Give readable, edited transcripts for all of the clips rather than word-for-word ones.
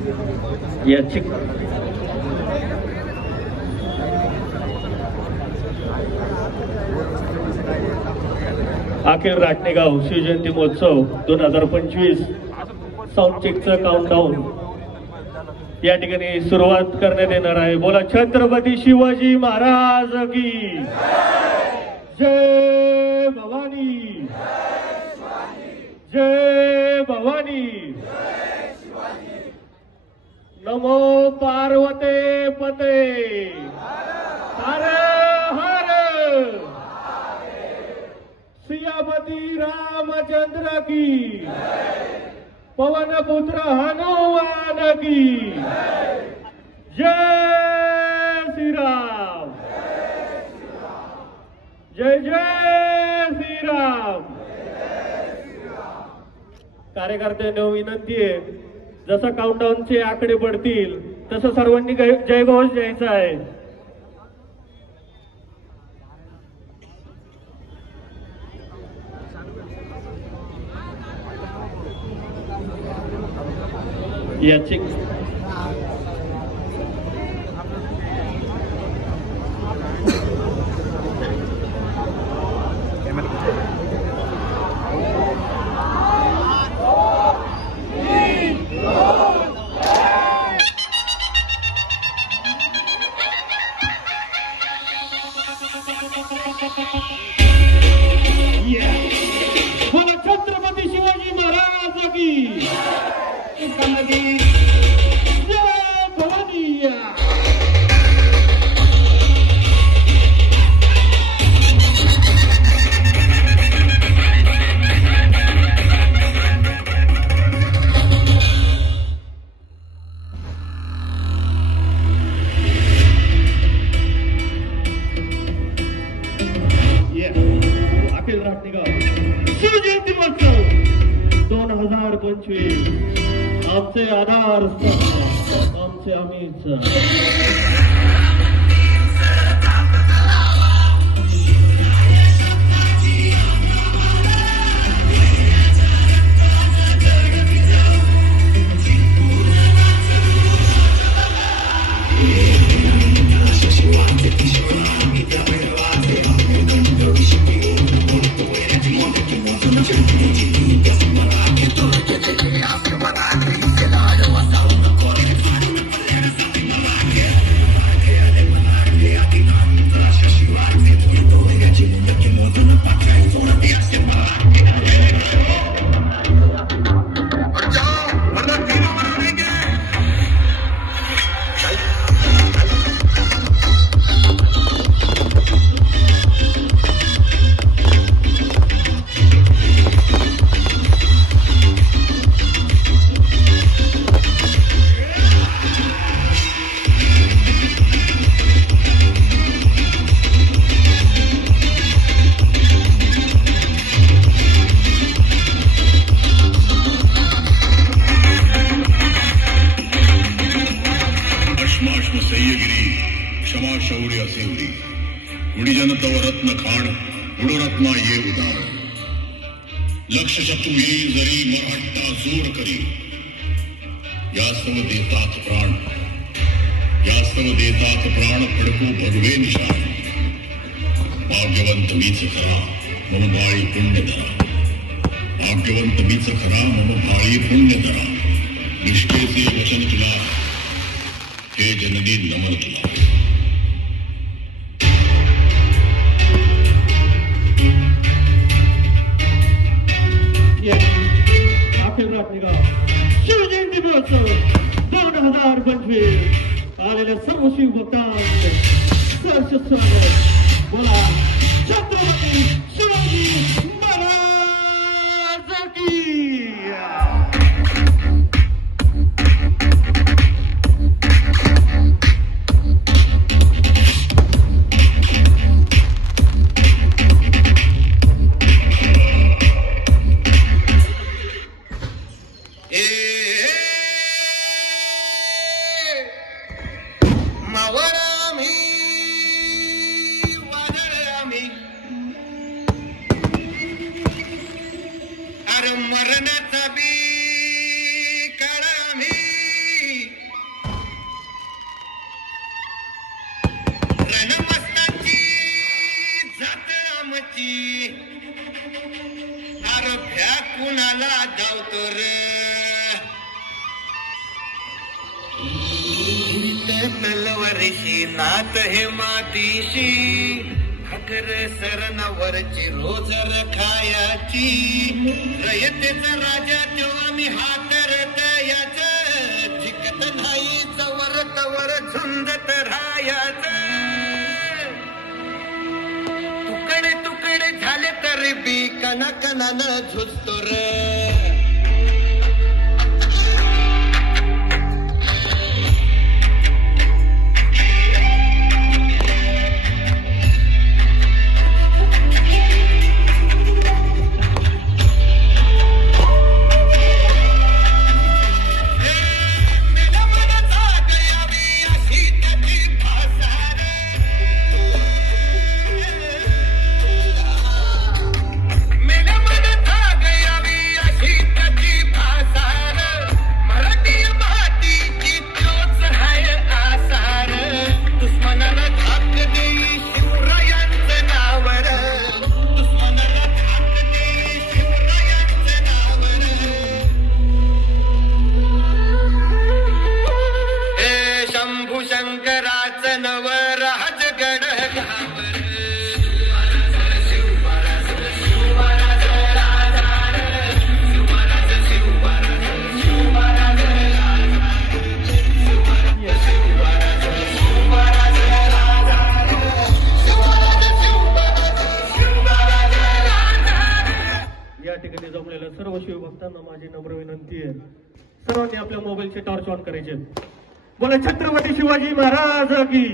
याची अखिल राटणेगाव शिवजयंती महोत्सव 2025 साऊंड चेकचं काउंटडाऊन या ठिकाणी सुरुवात करण्यात येणार आहे। बोला छत्रपती शिवाजी महाराज की जय भवानी, जय भवानी, नमो पार्वते पते, हर हर सियापति रामचंद्र की, पवन पुत्र हनुमान की जय श्री राम, जय जय श्री राम। कार्यकर्त्यांना विनंती आहे, जसं काउंटडाऊनचे आकडे पडतील तसं सर्वांनी जयघोष द्यायचा आहे। याची बोला छत्रपती शिवाजी महाराज की जय भवानी। अखिल राटणेगाव शिवजयंती महोत्सव 2025 आमचे आधार आमचे आम्हीच। क्षमा शौर्य सेवरी उडिजन तव रत्न खाण उडरत्ना ये उदार लक्ष शत्रु ये जरी मरहट्टा जोर करी यास्तव देतात प्राण खडको भगवे निशाण भाग्यवंत मीच खरा मम बाळी पुण्य धरा भाग्यवंत मीच खरा मम बाळी पुण्य धरा निष्ठेचे वचन तुला हे जननी नमन तुला। अखिल राटणेगाव शिवजयंती महोत्सव 2025 आलेल्या सर्व शिवभक्तांचे सहर्ष स्वागत। बोला छत्रपती शिवाजी महाराज की। तलवारीशी नात हे मातीशी अगर सरणावरची रोज खायाची रयतेचा राजा तेव्हा मी हातरत याच जिकत नाही चवर तवर झुंजत राहायच तुकडे तुकडे झाले तरी बी कणाकणानं झुजतो रे सर्व शिवभक्तांना माझी नम्र विनंती आहे सर्वांनी आपल्या मोबाईलचे टॉर्च ऑन करायचे बोला छत्रपती शिवाजी महाराज की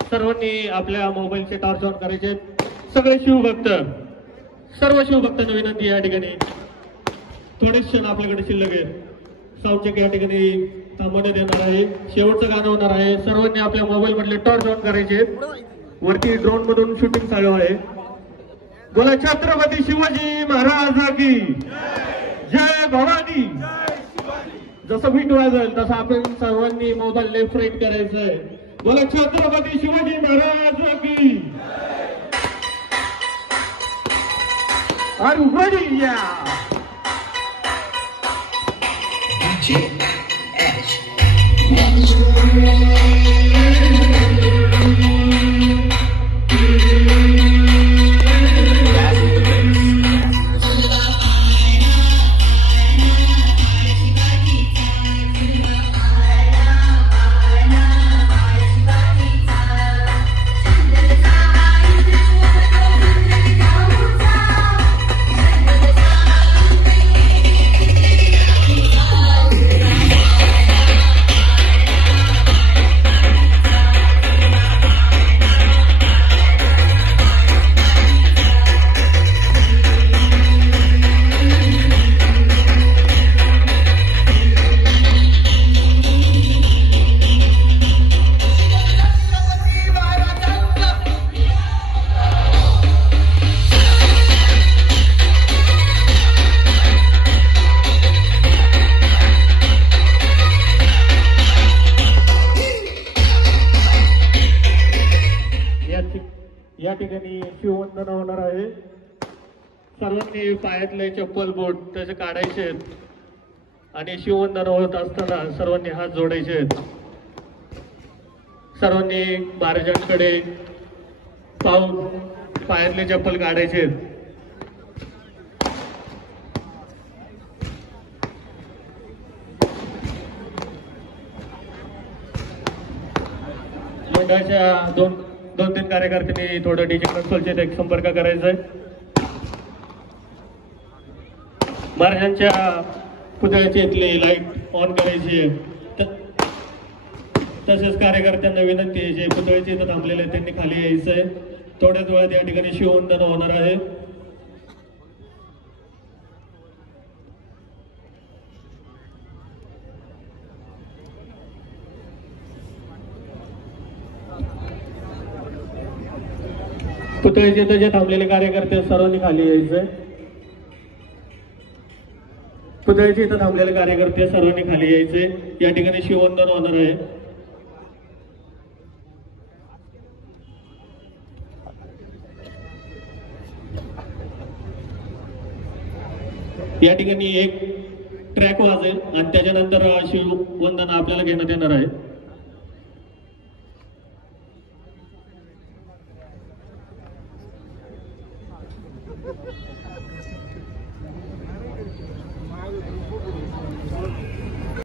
सर्वांनी आपल्या मोबाईलचे टॉर्च ऑन करायचे सगळे शिवभक्त सर्व शिवभक्तांना विनंती या ठिकाणी थोडेच क्षण आपल्याकडे शिल्लक आहे साऊंड चेक या ठिकाणी थांबवण्यात येणार आहे शेवटचं गाणं होणार आहे सर्वांनी आपल्या मोबाईल मधले टॉर्च ऑन करायचे वरती ड्रोन मधून शूटिंग चालू आहे बोला छत्रपती शिवाजी महाराज की जय भवानी जसं बीट वाजेल तसं आपण सर्वांनी मोबाईल लेफ्ट राईट करायचंय बोला छत्रपती शिवाजी महाराज की अरे ready या या ठिकाणी शिववंदन होणार आहे सर्वांनी पायातले चप्पल बूट त्याचे काढायचे आणि शिववंदन होत असताना सर्वांनी हात जोडायचे सर्वांनी महाराजांकडे पाहून पायातले चप्पल काढायचे मंडळाच्या दोन तीन कार्यकर्त्यांनी थोडं डीजे कन्सोलचे एक संपर्क करायचा आहे महाराजांच्या पुतळ्याची इथली लाईट ऑन करायची आहे तसेच कार्यकर्त्यांना विनंती आहे जे पुतळ्याचे इथं थांबलेले आहेत त्यांनी खाली यायचं आहे थोड्याच वेळात या ठिकाणी शिववंदन होणार आहे पुतळ्याचे इथं जे थांबलेले कार्यकर्ते सर्वांनी खाली यायचंय पुतळ्याचे इथं थांबलेले कार्यकर्ते सर्वांनी खाली यायचे या ठिकाणी शिववंदन होणार आहे या ठिकाणी एक ट्रॅक वाजेल आणि त्याच्यानंतर शिववंदन आपल्याला घेण्यात येणार आहे.